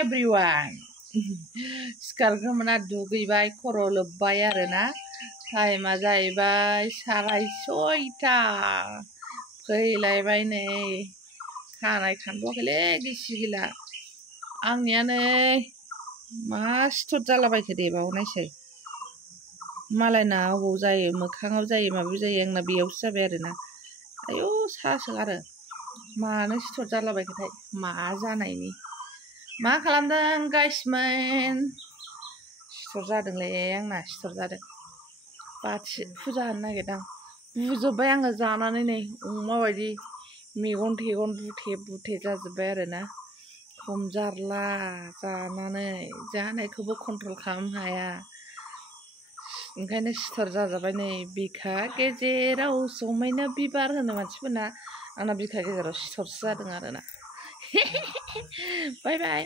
everyone. सिखारग्रोमोना दुगैबाय खर' लोब्बाय आरोना टाइमा जाहैबाय 6:30 फैलायबाय नै खानाय खानबोआखैलै गिसि गिला आंनिया नै मा सिथर जालाबायखो दे बावनायसै मालायना अबाव जायो मोखाङाव जायो माबायाव जायो आंना बेयावसो जाबाय आरोना आयौ सासो आरो मानो सिथर जालाबायखोथाय मा जानायनि मा खालामदों गाइसमोन सिथर जादोंलै आंना सिथर जादों बाथि फुजा होनो नागिरदां बुजोब्बाय आङो जानानै नै अमा बायदि मेगन थेगन बुथे बुथे जाजोब्बाय आरोना खम जारला जानानै जानायखौबो कन्ट्रल खालामनो हाया ओंखायनो सिथर जाजाबाय नै बिखा गेजेराव समायना बिबार होनो मानसिफोरना आंना बिखा गेजेराव सिथरसो जादों आरोना बाय बाय